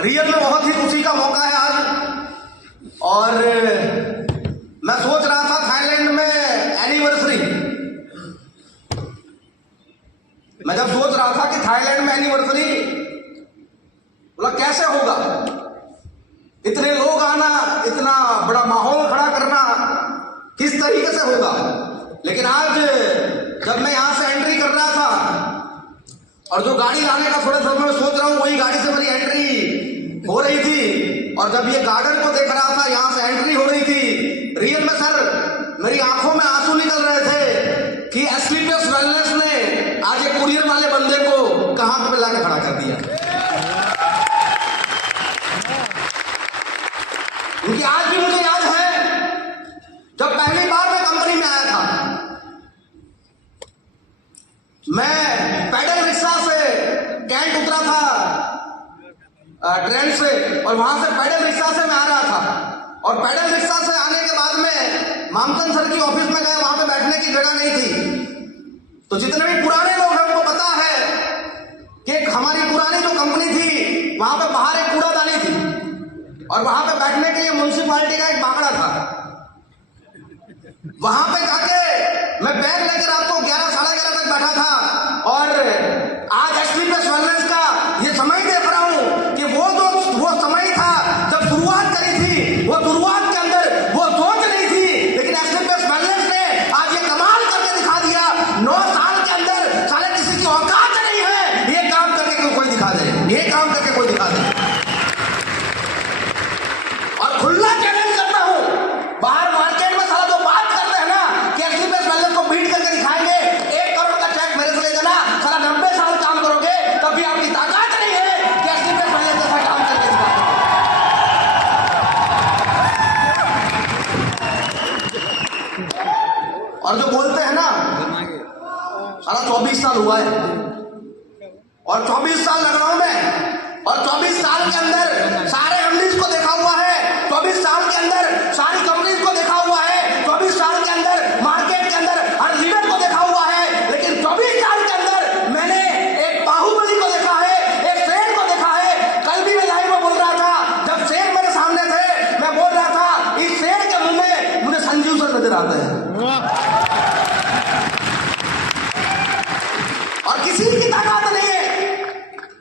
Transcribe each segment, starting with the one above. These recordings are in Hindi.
रियल में बहुत ही खुशी का मौका है आज। और मैं सोच रहा था थाईलैंड में एनिवर्सरी, मैं जब सोच रहा था कि थाईलैंड में एनिवर्सरी बोला कैसे होगा, इतने लोग आना, इतना बड़ा माहौल खड़ा करना किस तरीके से होगा। लेकिन आज जब मैं यहां से एंट्री कर रहा था और जो गाड़ी लाने का थोड़े समय में सोच रहा हूं, वही गाड़ी से मेरी एंट्री हो रही थी और जब ये गार्डन को देख रहा था, यहां से एंट्री हो रही थी, रियल में सर मेरी आंखों में आंसू निकल रहे थे कि एस्क्लेपियस वेलनेस ने आज एक कुरियर वाले बंदे को कहां पे लाके खड़ा कर दिया। क्योंकि आज भी मुझे याद है जब पहली बार मैं कंपनी में आया था, मैं पैडल रिक्शा से कैंट उतरा था ट्रेन से, और वहां से पैडल रिक्शा से मैं आ रहा था और पैडल रिक्शा से आने के बाद में मामकन सर की ऑफिस में गए, वहां पे बैठने की जगह नहीं थी। तो जितने भी पुराने लोग हैं उनको पता है कि हमारी पुरानी जो कंपनी थी वहां पे बाहर एक कूड़ादानी थी और वहां पे बैठने के लिए म्युनिसिपालिटी का एक बाकड़ा था। वहां पे जाके मैं बैग लेकर आपको 11 साढ़े 11 तक बैठा था और आज एस्क्लेपियस वेलनेस का ये समय देख रहा हूं कि वो समय था जब शुरुआत करी थी, वो शुरुआत के अंदर वो सोच नहीं थी, लेकिन एस्क्लेपियस वेलनेस ने आज ये कमाल करके दिखा दिया। 9 साल के अंदर साले किसी की औकात नहीं है ये काम करके कोई दिखा दे, ये काम करके कोई दिखा दे। और खुला चैलेंज करता हूं, बाहर मार्केट में साला जो बात करते हैं ना कि एस्क्लेपियस वेलनेस को बीट करके दिखाएंगे, 1 करोड़ का चेक मेरे से ले देना, साला 90 साल काम करोगे तब भी आपकी ताकत नहीं है कि एस्क्लेपियस वेलनेस जैसा काम करके दिखाओ। और जो बोलते हैं ना साला 24 साल हुआ है और 24 साल लखनऊ में और 24 साल के अंदर सारे एमडीज को देखा हुआ है, 24 साल के अंदर सारी कंपनीज को देखा हुआ है, 24 साल के अंदर मार्केट के अंदर हर लीडर को देखा हुआ है, लेकिन 24 साल के अंदर मैंने एक बाहुबली को देखा है, एक शेर को देखा है। कल भी मैं लाइव में बोल रहा था, जब शेर मेरे सामने थे मैं बोल रहा था इस शेर के मुंह में मुझे संजीव सर नजर आते हैं और किसी की ताकत नहीं है,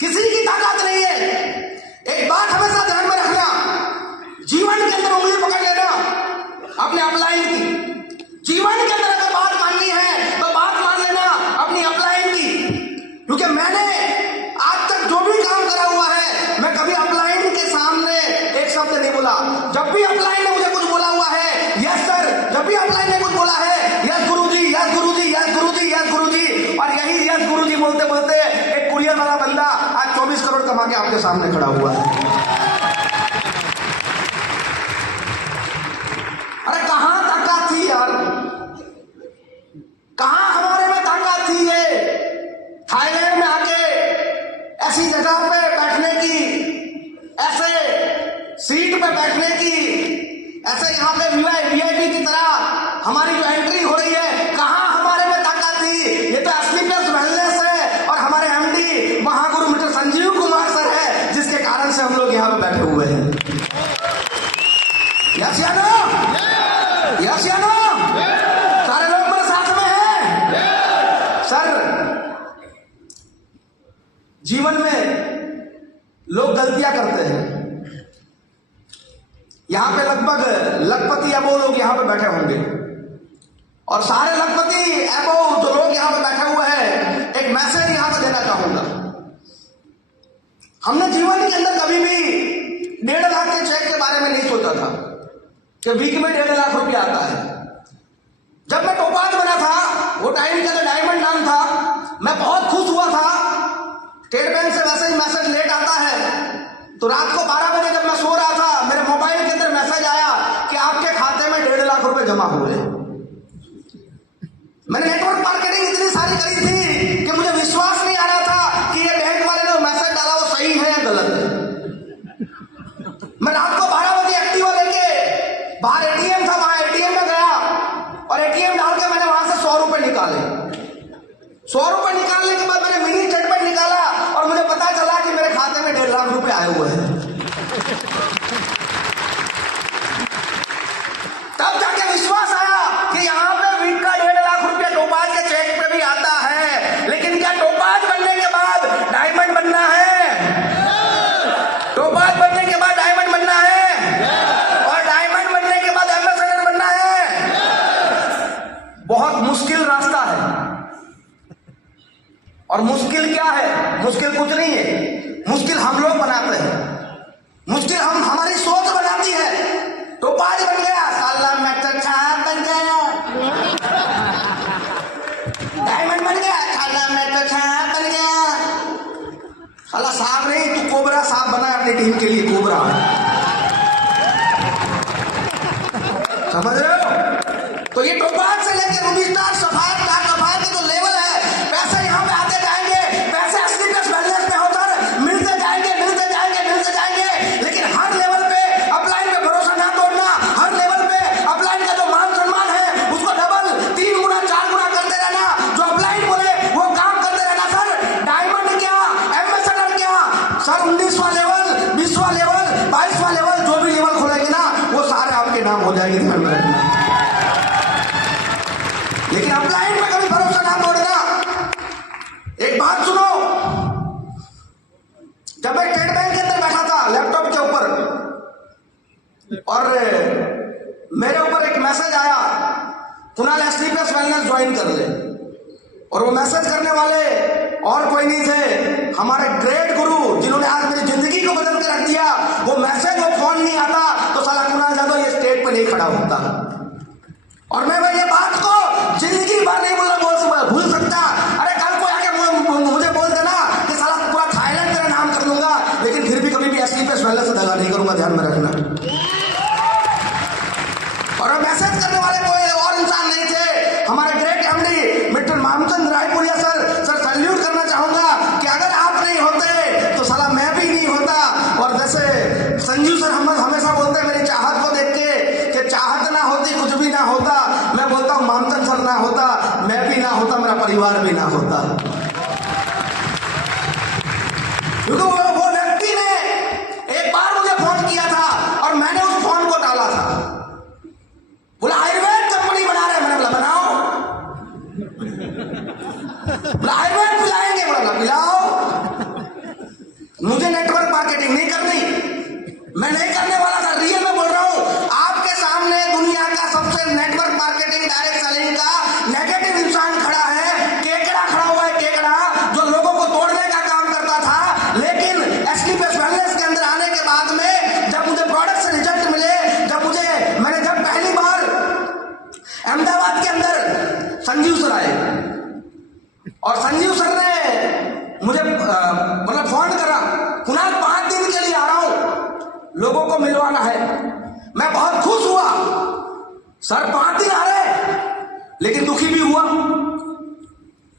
किसी की ताकत नहीं है। एक बात हमेशा ध्यान में रखना, जीवन के अंदर उंगली पकड़ लेना अपने अपलाइन की। जीवन के अंदर अगर बात माननी है तो बात मान लेना अपनी अपलाइन की, क्योंकि मैंने आज तक जो भी काम करा हुआ है मैं कभी अपलाइन के सामने एक शब्द नहीं बोला। जब भी अपलाइन ने मुझे कुछ बोला हुआ है यस सर, जब भी अपलाइन ने कुछ बोला है यस गुरुजी, यस गुरुजी, यस गुरुजी, यस गुरुजी, और यही यस गुरुजी बोलते बोलते एक कुरियर वाला बंदा आज 24 करोड़ कमा के आपके सामने खड़ा हुआ है। अरे कहां ताकत थी यार, कहां हमारे में ताकत थी ये थाईलैंड में आके ऐसी जगह पे बैठने की, ऐसे सीट पे बैठने की, ऐसे यहां पे वीआईपी की तरह हमारी जो एंट्री हो रही है, कहां हमारे में ताकत थी। ये तो एस्क्लेपियस वेलनेस है और हमारे MD Mahaguru mister Sanjeev Kumar sir है जिसके कारण से हम लोग यहां पे बैठे हुए हैं। यस या नो? यस या नो? सारे लोग मेरे साथ में हैं? सर जीवन में लोग गलतियां करते हैं, यहां पे लगभग लखपति अबो लोग यहां पे बैठे होंगे और सारे लखपति अबो जो लोग यहां पे बैठे हुए हैं एक मैसेज यहां पे देना चाहूंगा। हमने जीवन के अंदर कभी भी 1.5 लाख के चेक के बारे में नहीं सोचा था कि वीक में 1.5 लाख रुपया आता है। जब मैं टोपाज बना था, वो टाइम का डायमंड नाम था, मैं बहुत खुश हुआ था। स्टेट बैंक से वैसे ही मैसेज लेट आता है तो रात को 12 बजे जब मैं सो रहा था मेरे मोबाइल के अंदर मैसेज आया कि आपके खाते में 1.5 लाख रुपए जमा हुए। मैंने नेटवर्क मार्केटिंग इतनी सारी करी थी कि मुझे विश्वास नहीं आ रहा था कि ये बैंक वाले ने मैसेज डाला वो सही है या गलत है। मैं रात को 12 बजे एक्टिवा लेके बाहर एटीएम था, वहां एटीएम में गया और एटीएम डाल के मैंने वहां से 100 रुपए निकाले। 100 रुपए निकालने के बाद मैंने मिनी स्टेटमेंट निकाला और मुझे पता चला कि मेरे खाते में 1.5 लाख रुपए आए हुए हैं। तब जाके विश्वास आया कि यहाँ पे वीक का 1.5 लाख रुपया टोपाज के चेक पे भी आता है। लेकिन क्या टोपाज बनने के बाद डायमंड बनना है? टोपाज बनने के बाद डायमंड बनना है, और डायमंड बनने के बाद एम्बेसडर बनना है। बहुत मुश्किल रास्ता है। और मुश्किल क्या है? मुश्किल कुछ नहीं है, मुश्किल हम लोग बनाते हैं। मुश्किल हमारी सोच बनाती है। टोपाज बन गया, साला मैं छाप बन गया। डायमंड बन गया, साला मैं छाप बन गया। साला सांप नहीं, तू कोबरा सांप बना है अपनी टीम के लिए, कोबरा। समझ रहे हो? तो ये टोपाज से लेकर रूबी स्टार, सफायर के जो लेवल है, पैसे यहाँ पे आते जाएंगे। पैसे असली प्लस बैलेंस में होकर मिलते जाएंगे। लेकिन हर लेवल पे अपलाइन पे भरोसा ना तोड़ना। हर लेवल पे अपलाइन का जो मान सम्मान है उसको डबल 3 गुना 4 गुना करते रहना। जो अपलाइन बोले वो काम करते रहना। सर डायमंड क्या, एम्बेसडर क्या, सर 19वां लेवल, 20वां लेवल, 22वां लेवल, जो भी लेवल खोलेंगे ना वो सारे आपके नाम हो जाएंगे, ध्यान में रखना। लेकिन अपलाइन पे कभी भरोसा ना तोड़ना। एक बात सुनो, जब मैं स्टेट बैंक के अंदर बैठा था लैपटॉप के ऊपर, और मेरे ऊपर एक मैसेज आया, कुणाल एसटीपीएस वेलनेस ज्वाइन कर ले। और वो मैसेज करने वाले और कोई नहीं थे, हमारे ग्रेट गुरु जिन्होंने आज मेरी जिंदगी को बदल कर रख दिया। वो मैसेज, वो फोन नहीं आता तो साला कुणाल यादव ये स्टेज पे नहीं खड़ा होता। और मैं ये बात को जिंदगी भर नहीं भूल सकता। अरे कल को आके मुझे बोल देना कि साला पूरा थाईलैंड तेरा नाम कर लूंगा, लेकिन फिर भी कभी भी एसटीपीएस वेलनेस से दगा नहीं करूंगा, ध्यान में रखना। और मैसेज करने वाले कोई और इंसान नहीं थे, हमारे great MD mister Mamchand Raipuria sir. Salute करना चाहूंगा कि अगर आप नहीं होते तो साला मैं भी नहीं होता। और जैसे संजू सर हम हमेशा बोलते हैं मेरी चाहत को देख के कि चाहत ना होती कुछ भी ना होता। मैं बोलता हूं मामचंद सर ना होता, मैं भी ना होता, मेरा परिवार भी ना होता। क्योंकि वो व्यक्ति ने एक बार मुझे फोन किया था और मैंने उस फोन को डाला था। बोला आयुर्वेद कंपनी बना रहे हैं। मैंने बोला बनाओ। बोला आयुर्वेद पिलाएंगे। बोला पिलाओ। मुझे नेटवर्क मार्केटिंग नहीं करनी, मैं नहीं करने वाला था। रियल में बोल रहा हूं, आपके सामने दुनिया का सबसे नेटवर्क मार्केटिंग डायरेक्ट सेलिंग का नेगेटिव इंसान खड़ा है। केकड़ा खड़ा हुआ है, केकड़ा जो लोगों को तोड़ने का काम करता था। लेकिन एसटीपीएस वेलनेस के अंदर आने के बाद में जब मुझे प्रोडक्ट से रिजल्ट मिले, मैंने जब पहली बार अहमदाबाद के अंदर संजीव सर आए और संजीव सर ने मुझे मतलब फोन करा, कुणाल 5 दिन के लिए आ रहा हूं, लोगों को मिलवाना है। मैं बहुत खुश हुआ, सर 5 दिन आ रहे, लेकिन दुखी भी हुआ।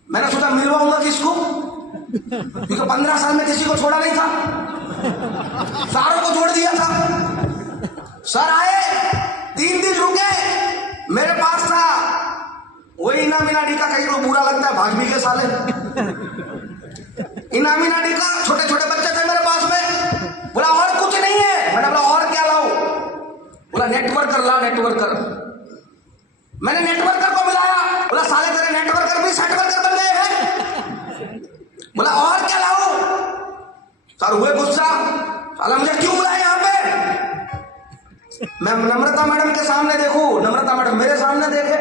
मैंने सोचा मिलवाऊंगा किसको, क्योंकि 15 साल में किसी को छोड़ा नहीं था, सारों को छोड़ दिया था। सर आए, 3 दिन रुके, मेरे पास था वही इनामिना टीका, कहीं को बुरा लगता है भाजपी के साले। इनामिना टीका, छोटे छोटे बच्चे थे मेरे पास में। बोला और कुछ नहीं है। मैंने बोला और क्या लाऊं? बोला नेटवर्कर ला, नेटवर्कर। मैंने नेटवर्कर को मिलाया। बोला साले तेरे नेटवर्कर भी सेटवर्कर बन गए हैं। बोला और क्या लाऊं? सर हुए गुस्सा, साला मुझे क्यों बुलाया यहाँ पे? मैं नम्रता मैडम के सामने देखूं, नम्रता मैडम मेरे सामने देखे।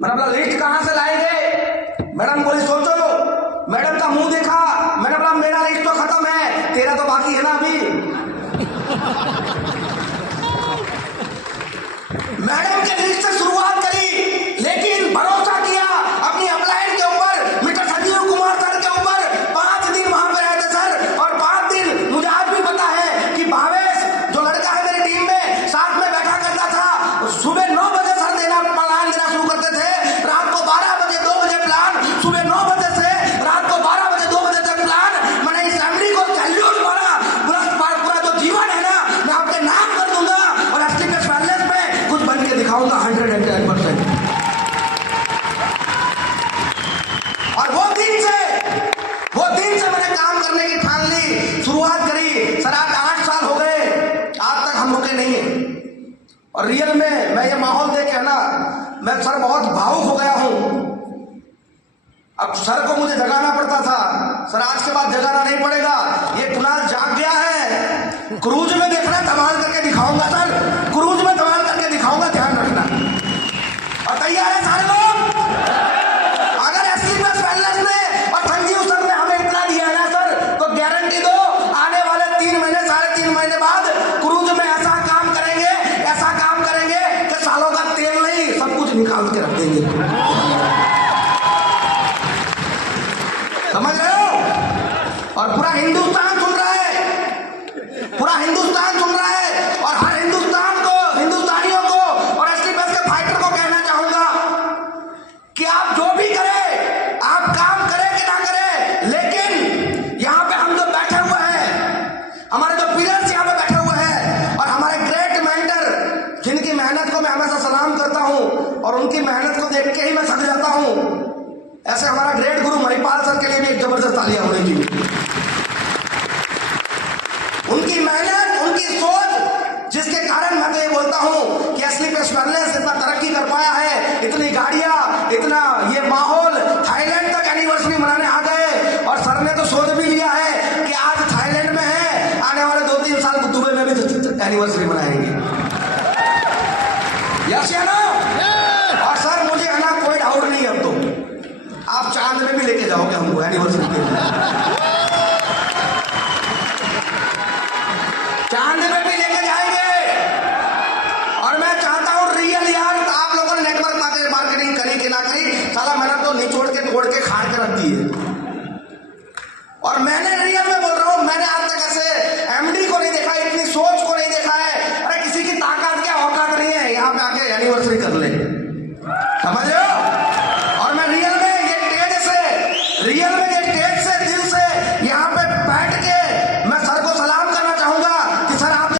मैंने बोला लिस्ट कहां से लाएंगे? मैडम बोली सोचो। मैडम का मुंह देखा, मैंने बोला मेरा लिस्ट तो खत्म है, तेरा तो बाकी है ना अभी। मैडम के लिस्ट से शुरुआत करी, लेकिन भरोसा किया अपनी अपलाइन के ऊपर, मिस्टर संजीव कुमार सर के ऊपर। 5 दिन वहां पे रहते सर, और 5 दिन मुझे आज भी पता है कि भावेश जो लड़का है मेरी टीम में, साथ में बैठा करता था। सुबह 9 बजे सर प्लान देना शुरू करते थे, रात को 12 बजे 2 बजे प्लान, सुबह 9 बजे से रात को 12 बजे 2 बजे तक प्लान। मैंने इस फैमिली को सैल्यूट मारा। पूरा जो जीवन है ना, मैं आपके और रियल में मैं ये माहौल देख के ना मैं सर बहुत भावुक हो गया हूं। अब सर को मुझे जगाना पड़ता था, सर आज के बाद जगाना नहीं पड़ेगा, ये कुणाल जाग गया है। क्रूज में देखना धमाल करके दिखाऊंगा सर, क्रूज में धमाल करके दिखाऊंगा, ध्यान रखना। और तैयार है सारे लोग? अगर एसलीपीएस वेलनेस ने और संजीव सर ने हमें इतना दिया है ना सर, तो गारंटी दो आने वाले 3 महीने 3.5 महीने बाद क्रूज में ऐसा काम करेंगे कि सालों का तेल नहीं सब कुछ निकाल के रख देंगे। समझ रहे हो? और पूरा हिंदुस्तान सुन रहा है, पूरा हिंदुस्तान सुन रहा है। और हर हिंदुस्तानियों को और एसलीपीएस के फाइटर को कहना चाहूंगा कि आप जो भी करें, आप काम करें कि ना करें, लेकिन यहां पे हम जो बैठे हुए हैं, हमारे जो पिलर्स यहां पे बैठे हुए हैं और हमारे ग्रेट मेंटर जिनकी मेहनत को मैं हमेशा सलाम करता हूं और उनकी मेहनत को देख के ही मैं थक जाता हूं, ऐसे हमारा ग्रेट गुरु महिपाल सर के लिए भी एक जबरदस्त तालियां होने की। उनकी मेहनत, उनकी सोच, जिसके कारण मैं तो ये बोलता हूं कि एसलीपीएस वेलनेस इतना तरक्की कर पाया है, इतनी गाड़ियां, इतना ये माहौल, थाईलैंड तक एनिवर्सरी मनाने आ गए। और सर ने तो सोच भी लिया है कि आज थाईलैंड में है, आने वाले 2-3 साल दुबई में भी एनिवर्सरी मनाएंगे। यस या नो? और सर मुझे है ना कोई डाउट नहीं, अब तो आप चांद में भी लेके जाओगे हमको एनिवर्सरी के लिए, चांद में भी लेके जाएंगे। और मैं चाहता हूं रियल यार, आप लोगों ने नेटवर्क मार्केटिंग करी कि ना करी, साला मैंने तो निचोड़ के तोड़ के खाड़ के रख दी है। और मैंने रियल में बोल रहा हूं, मैंने आज तक ऐसे एमडी को नहीं देखा, इतनी सोच को नहीं देखा है। अरे किसी की ताकत क्या औकात नहीं है यहाँ पे आके एनिवर्सरी कर ले।